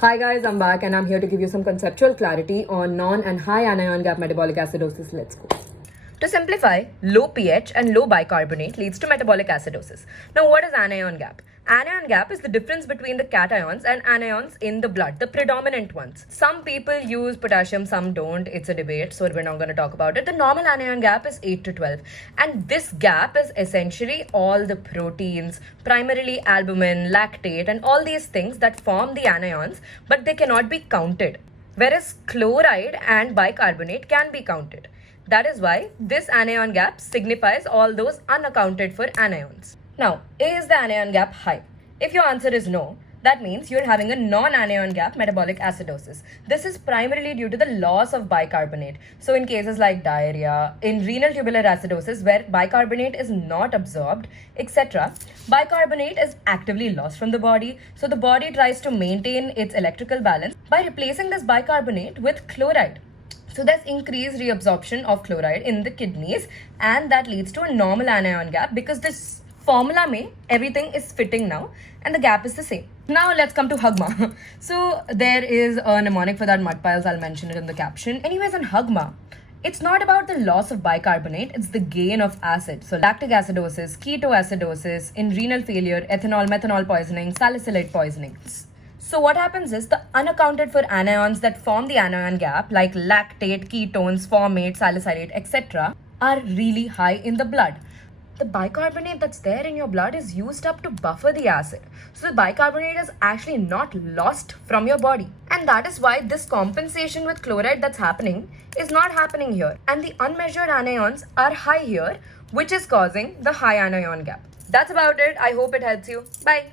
Hi guys, I'm back and I'm here to give you some conceptual clarity on non and high anion gap metabolic acidosis. Let's go. To simplify, low pH and low bicarbonate leads to metabolic acidosis. Now, what is anion gap? Anion gap is the difference between the cations and anions in the blood, the predominant ones. Some people use potassium, some don't. It's a debate, so we're not going to talk about it. The normal anion gap is 8 to 12. And this gap is essentially all the proteins, primarily albumin, lactate, and all these things that form the anions, but they cannot be counted. Whereas chloride and bicarbonate can be counted. That is why this anion gap signifies all those unaccounted for anions. Now, is the anion gap high? If your answer is no, that means you're having a non-anion gap metabolic acidosis. This is primarily due to the loss of bicarbonate. So in cases like diarrhea, in renal tubular acidosis where bicarbonate is not absorbed, etc., bicarbonate is actively lost from the body. So the body tries to maintain its electrical balance by replacing this bicarbonate with chloride. So there's increased reabsorption of chloride in the kidneys, and that leads to a normal anion gap because this formula mein everything is fitting now and the gap is the same. Now let's come to HAGMA. So there is a mnemonic for that, MUDPILES. I'll mention it in the caption. Anyways, in HAGMA, it's not about the loss of bicarbonate, it's the gain of acid. So lactic acidosis, ketoacidosis, in renal failure, methanol poisoning, salicylate poisoning. So what happens is the unaccounted for anions that form the anion gap like lactate, ketones, formate, salicylate, etc. are really high in the blood. The bicarbonate that's there in your blood is used up to buffer the acid. So the bicarbonate is actually not lost from your body. And that is why this compensation with chloride that's happening is not happening here. And the unmeasured anions are high here, which is causing the high anion gap. That's about it. I hope it helps you. Bye.